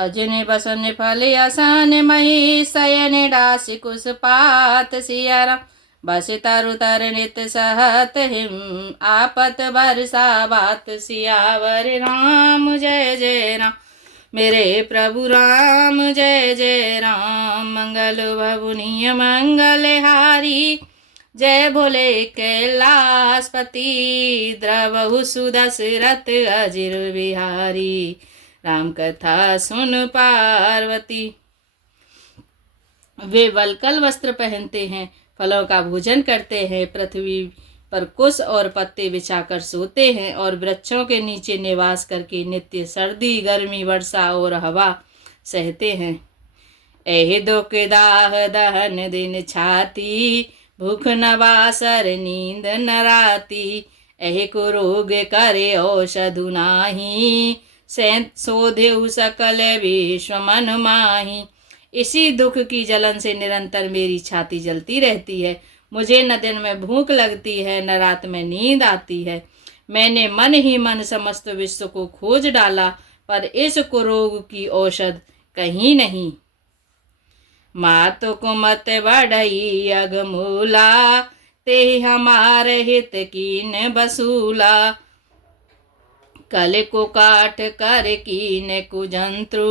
अजने बसन फल आसन मही शयन डासी कुश पात सियारा बस तरु तर नित सहत हिम आपत बरसा बात सियावर राम जय जय राम मेरे प्रभु राम जय जय राम मंगल भवनीय मंगल हारी जय भोले कैलाशपति द्रवहु सुदशरथ अजिर बिहारी राम कथा सुन पार्वती। वे वलकल वस्त्र पहनते हैं, फलों का भोजन करते हैं, पृथ्वी पर कुश और पत्ते बिछाकर सोते हैं और वृक्षों के नीचे निवास करके नित्य सर्दी गर्मी वर्षा और हवा सहते हैं। एहि दुख दाह दहन दिन छाती भूख न बासर नींद न राती एहि को रोग करे औषधु नाही शोधेउ सकल विश्व मन माही। इसी दुख की जलन से निरंतर मेरी छाती जलती रहती है। मुझे न दिन में भूख लगती है न रात में नींद आती है। मैंने मन ही मन समस्त विश्व को खोज डाला पर इस कुरोग की औषध कहीं नहीं। मात को मत बढ़ई अगमूला ते हमारे हित कीन बसूला कल को काट कर कीन कुजंत्रु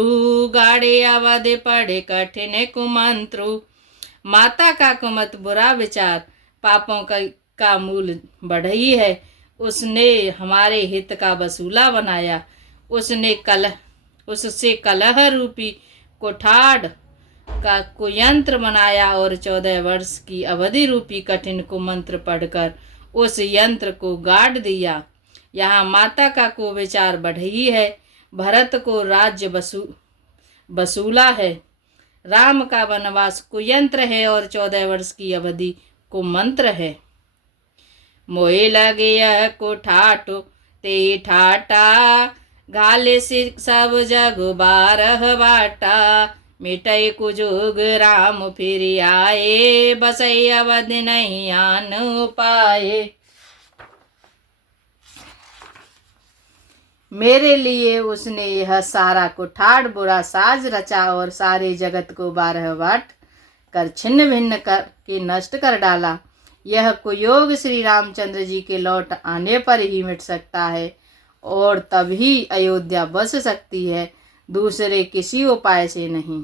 गाड़े अवध पढ़े कठिन कुमंत्रु। माता का कुमत बुरा विचार पापों का मूल बढ़ई है। उसने हमारे हित का वसूला बनाया। उससे कलह रूपी कुठाड़ का कुयंत्र बनाया और 14 वर्ष की अवधि रूपी कठिन कुमंत्र पढ़कर उस यंत्र को गाड़ दिया। यहाँ माता का को विचार बढ़ई है, भरत को राज्य वसूला है, राम का वनवास कुयंत्र है और 14 वर्ष की अवधि को मंत्र है। मोहे लगे यह को ठाटो ते ठाटा घाले से सब जग 12 बाटा मिटई कुजुग राम फिर आए बसई अवध नहीं आन पाए। मेरे लिए उसने यह सारा कुठाड़ बुरा साज रचा और सारे जगत को 12 बांट कर छिन्न भिन्न करके नष्ट कर डाला। यह कुयोग श्री रामचंद्र जी के लौट आने पर ही मिट सकता है और तभी अयोध्या बस सकती है, दूसरे किसी उपाय से नहीं।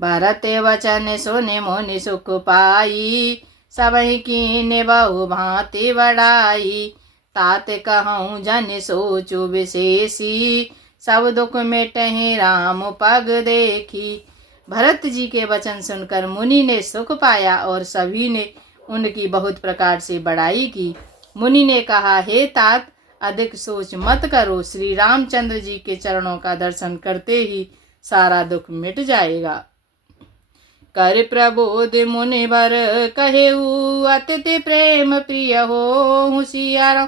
भरत वचन सुने मोनि सुख पाई सबहि कीन्ह बहु भांति बढ़ाई तात कहूँ जन सोचु विशेषी सब दुख मिटहि राम पग देखी। भरत जी के वचन सुनकर मुनि ने सुख पाया और सभी ने उनकी बहुत प्रकार से बड़ाई की। मुनि ने कहा, हे तात अधिक सोच मत करो, श्री रामचंद्र जी के चरणों का दर्शन करते ही सारा दुख मिट जाएगा। कर प्रबोध मुनि वर कहेऊ अतिथि प्रेम प्रिय हो होशियार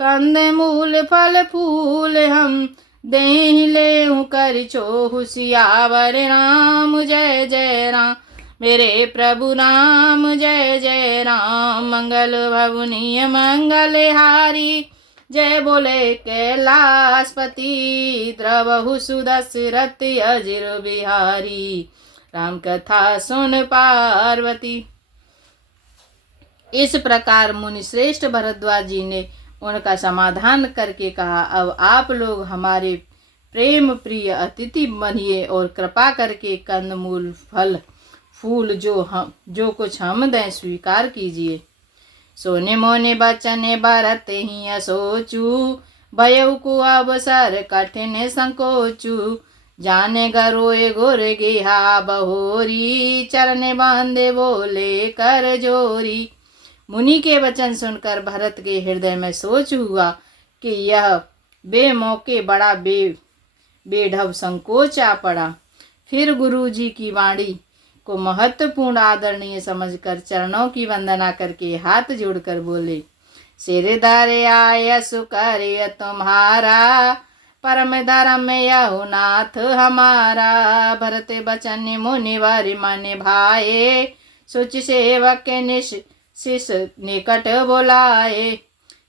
कंद मूल फल फूल हम देहि लेहु कर छो सियावर राम जय जय राम मेरे प्रभु राम जय जय राम मंगल भवनीय मंगल हारी जय बोले कैलाशपति द्रवहु सुदशरथ अजिर बिहारी राम कथा सुन पार्वती। इस प्रकार मुनि श्रेष्ठ भरद्वाज जी ने उनका समाधान करके कहा, अब आप लोग हमारे प्रेम प्रिय अतिथि बनिए और कृपा करके कंदमूल फल फूल जो कुछ हम दें स्वीकार कीजिए। सोने मोने बचने भरत ही सोचू भयउ को अवसर कठिन संकोचू जाने गरोए गोर गेहा बहोरी चरने बांधे बोले कर जोरी। मुनि के वचन सुनकर भरत के हृदय में सोच हुआ कि यह बेमौके बड़ा बेढब संकोच आ पड़ा। फिर गुरु जी की वाणी को महत्वपूर्ण आदरणीय समझकर चरणों की वंदना करके हाथ जोड़कर बोले, सिर धरे आय सुकर्य तुम्हारा परम धर्म यहु नाथ हमारा। भरत बचन मुनि वर मन भाए सुच सेवक शिष निकट बोलाए।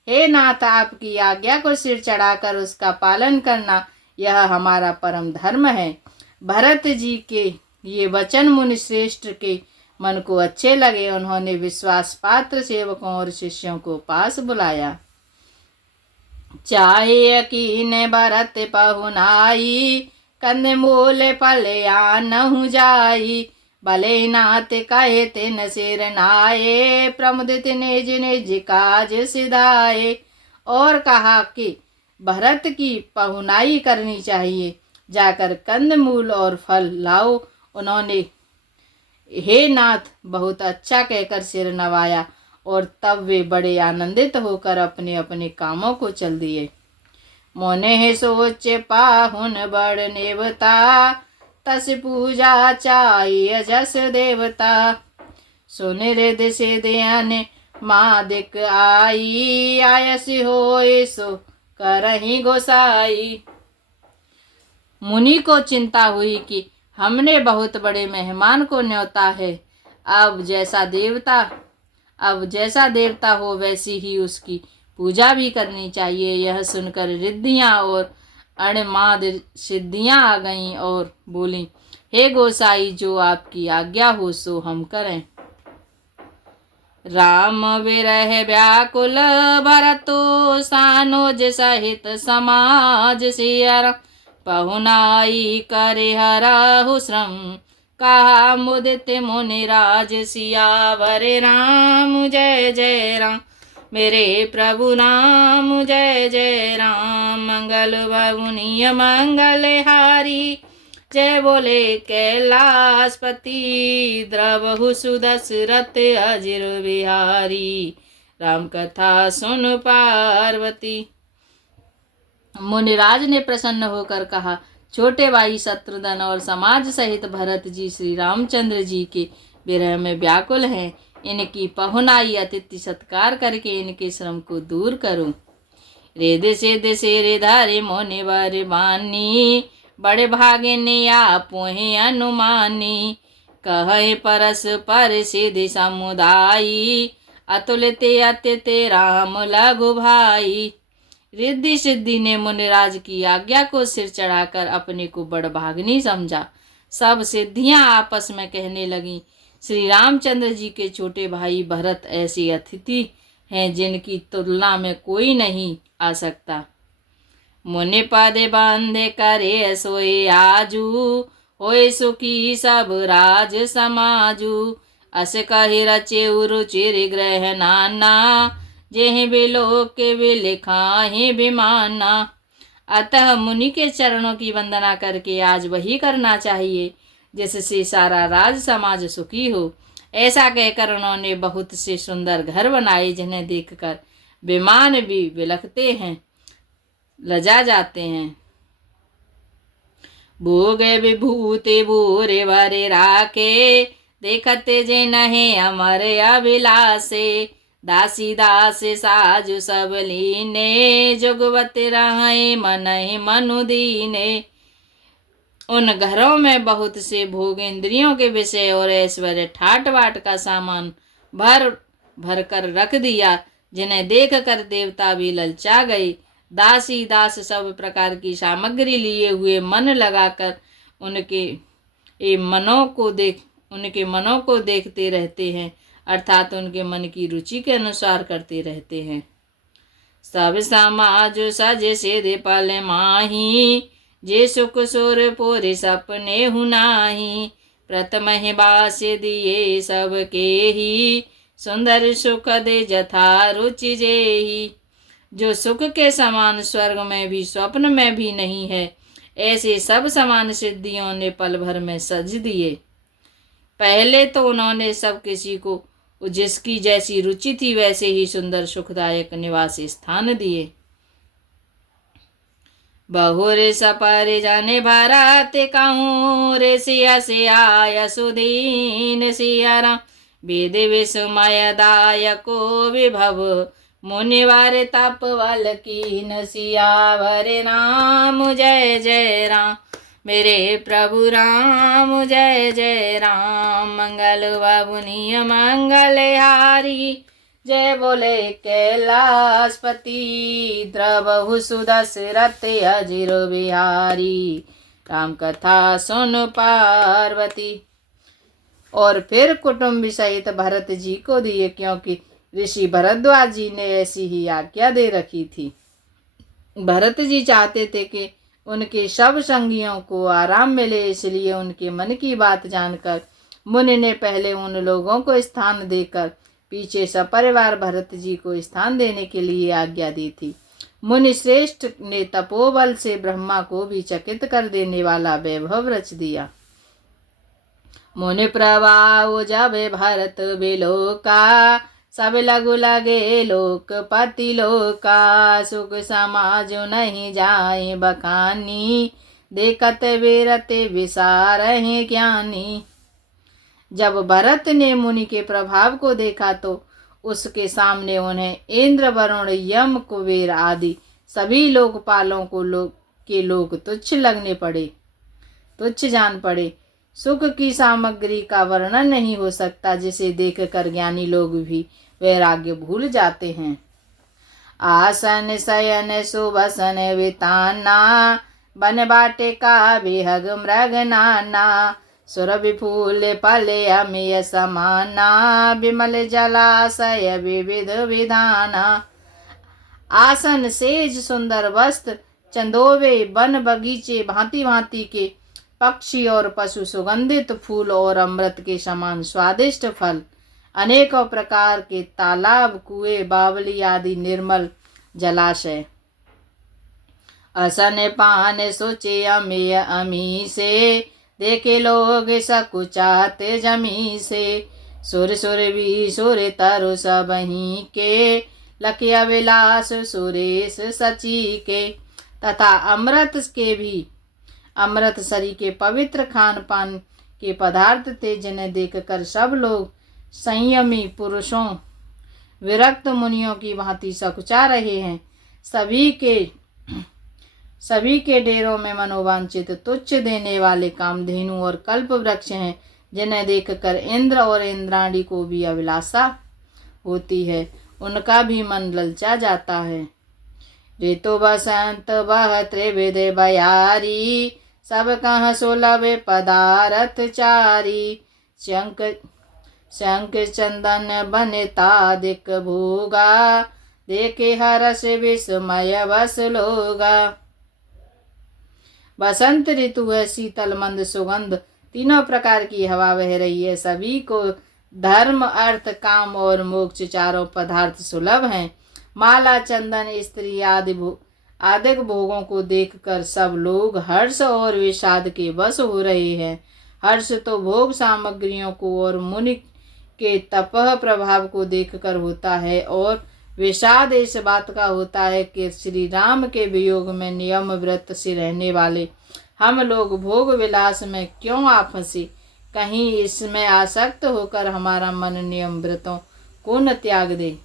हे नाथ, आपकी आज्ञा को सिर चढ़ाकर उसका पालन करना यह हमारा परम धर्म है। भरत जी के ये वचन मुनि श्रेष्ठ के मन को अच्छे लगे। उन्होंने विश्वास पात्र सेवकों और शिष्यों को पास बुलाया। चाहे यकीन भरत पहुनाई, कंदमूल फल नहु जाई। भले नाथ कहे तिन सिर नाये, प्रमुदित निज निज काज सिधाए। और कहा कि भरत की पहुनाई करनी चाहिए, जाकर कंदमूल और फल लाओ। उन्होंने हे नाथ बहुत अच्छा कहकर सिर नवाया और तब वे बड़े आनंदित होकर अपने अपने कामों को चल दिए। मोने सोच पाहुन बड़ नेवता, तस पूजा चाहिए जस देवता। सुन रिद सिद्धियन मादिक आई, आयस होय सो करहि गोसाई। मुनि को चिंता हुई कि हमने बहुत बड़े मेहमान को न्योता है। अब जैसा देवता हो वैसी ही उसकी पूजा भी करनी चाहिए। यह सुनकर रिद्धियाँ और अणमाद सिद्धियाँ आ गईं और बोली, हे गोसाई, जो आपकी आज्ञा हो सो हम करें। राम विरह व्याकुल भरतो, सानोज सहित समाज सियर। पहुनाई करे हरहु श्रम, कहा मुदित मुनिराज सियावर राम। जय जय राम मेरे प्रभु राम, जय जय राम। मंगल भवनीय मंगल हारी, जय बोले कैलाशपति। द्रवहु सुदशरथ अजिर बिहारी, राम कथा सुन पार्वती। मुनिराज ने प्रसन्न होकर कहा, छोटे भाई शत्रुघ्न और समाज सहित भरत जी श्री रामचंद्र जी के विरह में व्याकुल हैं। इनकी पहुनाई अतिथि सत्कार करके इनके श्रम को दूर करो। रेद सिद्ध सिर धारे मोनि वर बानी, बड़े भागे ने आपोहे अनुमानी। कहे परस पर सिद्धि समुदायी, अतुलित अत्यत राम लघु भाई। रिद्धि सिद्धि ने मुनिराज की आज्ञा को सिर चढ़ाकर अपने को बड़भागनी समझा। सब सिद्धियां आपस में कहने लगीं, श्री रामचंद्र जी के छोटे भाई भरत ऐसे अतिथि हैं जिनकी तुलना में कोई नहीं आ सकता। मुनि पद बांधे करे सोए आजू, होए सुखी सब राज समाजू। अस कहि रचे रुचिर ग्रह नाना, जेहि बिलोक के बिलिखाहि विमाना। अतः मुनि के चरणों की वंदना करके आज वही करना चाहिए जिससे सारा राज समाज सुखी हो। ऐसा कहकर उन्होंने बहुत से सुंदर घर बनाए, जिन्हें देखकर विमान भी बिलखते हैं, लजा जाते हैं। भोग विभूति भूरे भरे राखे, देखते जे नहे अमर अभिलाषे। दासी दास साजु सब लीने, जुगवत रहे मनहि मनु दीने। उन घरों में बहुत से भोग, इंद्रियों के विषय और ऐश्वर्य ठाट बाट का सामान भर भर कर रख दिया, जिन्हें देख कर देवता भी ललचा गए। दासी दास सब प्रकार की सामग्री लिए हुए मन लगाकर उनके मनों को देखते रहते हैं, अर्थात उनके मन की रुचि के अनुसार करते रहते हैं। सब समाज सज सिर पल माही, जे सुख सुर पूरे सपने हुनाही। प्रथम बास दिए सबके ही, सुंदर सुख दे जथा रुचि जेही। जो सुख के समान स्वर्ग में भी स्वप्न में भी नहीं है, ऐसे सब समान सिद्धियों ने पल भर में सज दिए। पहले तो उन्होंने सब किसी को जिसकी जैसी रुचि थी वैसे ही सुंदर सुखदायक निवास स्थान दिए। बहुर सपर जाने भरत कहूँ, रे सिया से आय सुदीन सियारा। वेद विस्मय दायको विभव, मुनिवर तपवल कीन सियावर राम। जय जय राम मेरे प्रभु राम, जय जय राम। मंगल बाबुनिय मंगल हारी, जय बोले कैलाशपति। द्रवहु सुदशरथ अजिर बिहारी, राम कथा सुन पार्वती। और फिर कुटुंब सहित भरत जी को दिए, क्योंकि ऋषि भरद्वाज जी ने ऐसी ही आज्ञा दे रखी थी। भरत जी चाहते थे कि उनके सब संगियों को आराम मिले, इसलिए उनके मन की बात जानकर मुनि ने पहले उन लोगों को स्थान देकर पीछे सपरिवार भरत जी को स्थान देने के लिए आज्ञा दी थी। मुनि श्रेष्ठ ने तपोबल से ब्रह्मा को भी चकित कर देने वाला वैभव रच दिया। मुनि प्रभाव जब भरत बिलोका, सब लघु लगे लोकपति लोका। सुख समाज नहीं जाए बखानी, देखत विरत विसारहि ज्ञानी। जब भरत ने मुनि के प्रभाव को देखा तो उसके सामने उन्हें इंद्र वरुण यम कुबेर आदि सभी लोकपालों को लोग तुच्छ लगने पड़े, तुच्छ जान पड़े। सुख की सामग्री का वर्णन नहीं हो सकता, जिसे देखकर ज्ञानी लोग भी वैराग्य भूल जाते हैं। आसन शयन सुबसन विताना, बन बाटे का विहग मृग नाना। सुर विपुल फल अमिय समाना, विमल जलाशय विविध विधाना। आसन सेज सुंदर वस्त्र, चंदोवे वन बगीचे, भांति भांति के पक्षी और पशु, सुगंधित फूल और अमृत के समान स्वादिष्ट फल, अनेकों प्रकार के तालाब, कुएं, बावली आदि निर्मल जलाशय। असन पान सोचे अमीय अमी से, देखे लोग सकुचाते जमी से। सुर सुर भी सुर तरु सबही के, लखिया विलास सुरेश सची के। तथा अमृत के भी अमृत सरी के पवित्र खान पान के पदार्थ थे, जिन्हें देखकर सब लोग संयमी पुरुषों विरक्त मुनियों की भांति सकुचा रहे हैं। सभी के डेरों में मनोवांछित तुच्छ देने वाले कामधेनु और कल्प वृक्ष हैं, जिन्हें देखकर इंद्र और इंद्राणी को भी अभिलाषा होती है, उनका भी मन ललचा जाता है। ऋतु बसंत बह त्रिविध बयारी, सब कह सुलभ पदारथ चारी। शंख चंदन बनिता दिक भोगा, देखे हरस विस्मय बस लोगा। बसंत ऋतु है, शीतल मंद सुगंध, तीनों प्रकार की हवा बह रही है। सभी को धर्म अर्थ काम और मोक्ष चारों पदार्थ सुलभ हैं। माला चंदन स्त्री आदि भोगों को देखकर सब लोग हर्ष और विषाद के वश हो रहे हैं। हर्ष तो भोग सामग्रियों को और मुनि के तपह प्रभाव को देखकर होता है, और विषाद इस बात का होता है कि श्री राम के वियोग में नियम व्रत से रहने वाले हम लोग भोग विलास में क्यों आ फंसे। कहीं इसमें आसक्त होकर हमारा मन नियम व्रतों को न त्याग दे।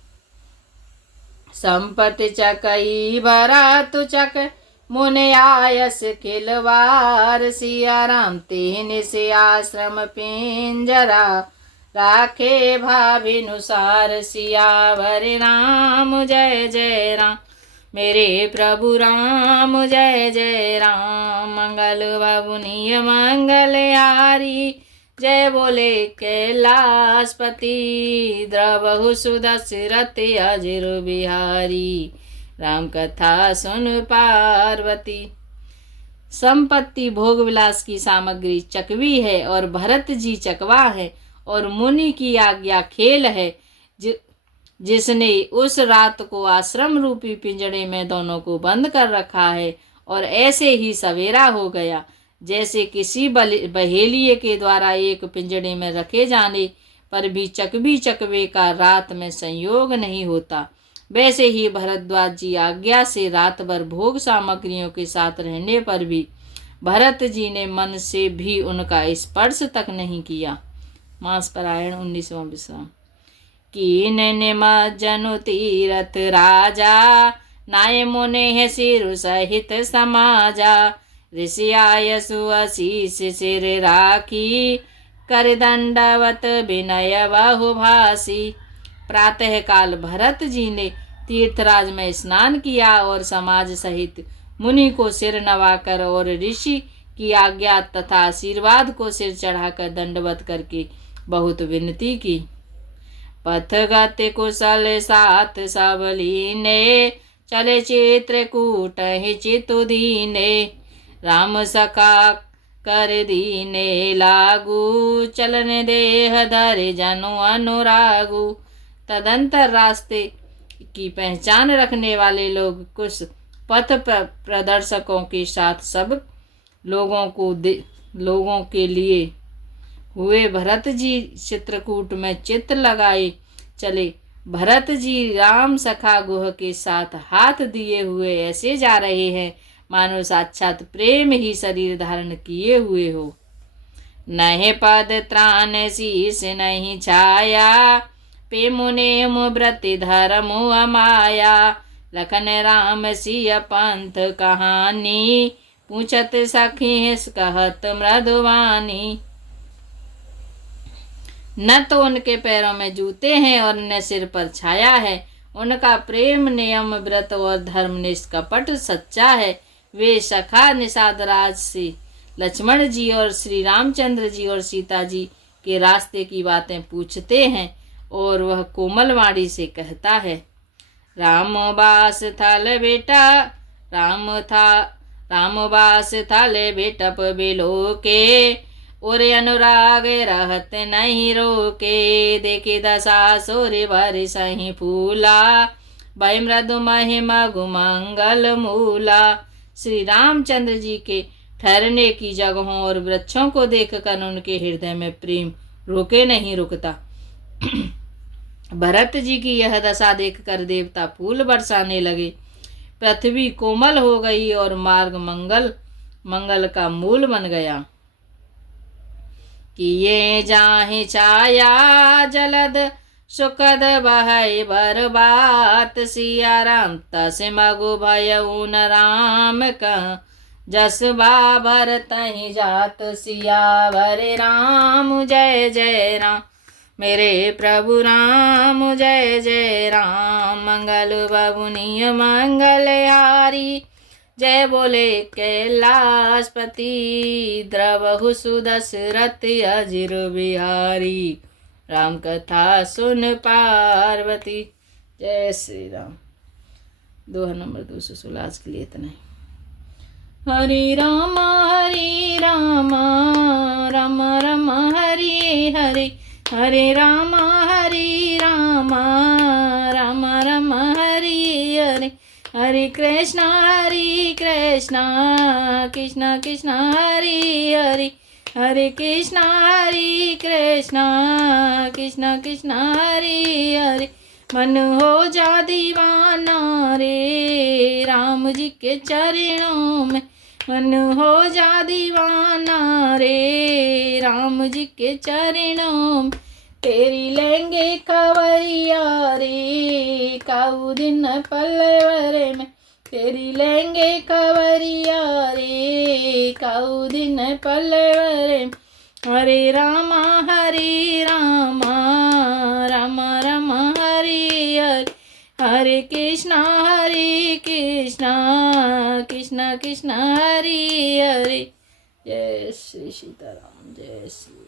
संपत्ति चकई भरत चक, मुने आयस खिलवार। सिया राम तेन से आश्रम पिंजरा, राखे भाविनुसार। सियावर राम जय जय राम, मेरे प्रभु राम जय जय राम। मंगल बाबुनिय मंगल यारी, जय बोले कैलाशपति। द्रवहु सुदशरथ अजिर बिहारी, राम कथा सुन पार्वती। संपत्ति भोग विलास की सामग्री चकवी है और भरत जी चकवा है, और मुनि की आज्ञा खेल है, जिसने उस रात को आश्रम रूपी पिंजड़े में दोनों को बंद कर रखा है। और ऐसे ही सवेरा हो गया, जैसे किसी बहेलिए के द्वारा एक पिंजड़े में रखे जाने पर भी चकवी चकवे का रात में संयोग नहीं होता, वैसे ही भरद्वाज जी आज्ञा से रात भर भोग सामग्रियों के साथ रहने पर भी भरत जी ने मन से भी उनका स्पर्श तक नहीं किया। मास परायण 19वां विश्राम। कीन निमज्जनु तीरथ राजा, नाय मुने है सिरु सहित समाजा। ऋषि आयसु आशीष सिर राखी, कर दंडवत विनय बहुभाषी। प्रातः काल भरत जी ने तीर्थराज में स्नान किया और समाज सहित मुनि को सिर नवाकर और ऋषि की आज्ञा तथा आशीर्वाद को सिर चढ़ाकर दंडवत करके बहुत विनती की। पथ गति कुशल साथ सब लीने, चले चित्रकूट ही चितु दीने। राम सखा कर दीने लागू, चलन देह धरे जनु अनुरागु। तदंतर रास्ते की पहचान रखने वाले लोग कुछ पथ प्रदर्शकों के साथ सब लोगों के लिए हुए। भरत जी चित्रकूट में चित्त लगाए चले। भरत जी राम सखा गुह के साथ हाथ दिए हुए ऐसे जा रहे हैं मानो साक्षात प्रेम ही शरीर धारण किए हुए हो। नहे पद त्राण शीस नहीं छाया, पेमु नेम व्रत धर्म अमाया। लखन राम सिय पंथ कहानी, पूछत सखी कहत मृदुवानी। न तो उनके पैरों में जूते हैं और न सिर पर छाया है। उनका प्रेम नियम व्रत और धर्म निष्कपट सच्चा है। वे सखा निषाद राज से लक्ष्मण जी और श्री रामचंद्र जी और सीता जी के रास्ते की बातें पूछते हैं और वह कोमल वाणी से कहता है। राम बास थल बेटा राम बास थल बेटप बिलो के, और अनुराग रहत नहीं रोके। देखे दशा सोरे भर सही फूला, भय मृदु महिमा गुमंगल मूला। श्री रामचंद्र जी के ठहरने की जगहों और वृक्षों को देखकर उनके हृदय में प्रेम रोके नहीं रुकता। भरत जी की यह दशा देखकर देवता फूल बरसाने लगे। पृथ्वी कोमल हो गई और मार्ग मंगल का मूल बन गया। कि ये जाहि छाया जलद सुखद बहै बरबात। सिया राम तस मगु भय उन राम कह, जस बाबर तहि जात। सियावर राम जय जय राम, मेरे प्रभु राम जय जय राम। मंगल बबुनिय मंगल हारी, जय बोले कैलाशपति। द्रवहु सुदशरथ अजिर बिहारी, राम कथा सुन पार्वती। जय श्री राम। दोहा नंबर 216 आज के लिए इतना ही। हरे राम राम राम हरे हरे, हरे राम राम राम हरे हरे। हरे कृष्णा कृष्णा कृष्णा हरे हरे, हरे कृष्णा कृष्णा कृष्णा हरे हरे। मन हो जा दीवाना रे राम जी के चरणों में, मन हो जा दीवाना रे राम जी के चरणों में। तेरी लेंगे कवरिया रे काऊ दिन पलवर में, तेरी लेंगे कवरिया रे काऊ दिन पलवर में। हरे राम राम राम हरे हरे, हरे कृष्णा कृष्णा कृष्णा हरे हरे। जय श्री सीताराम, जय श्री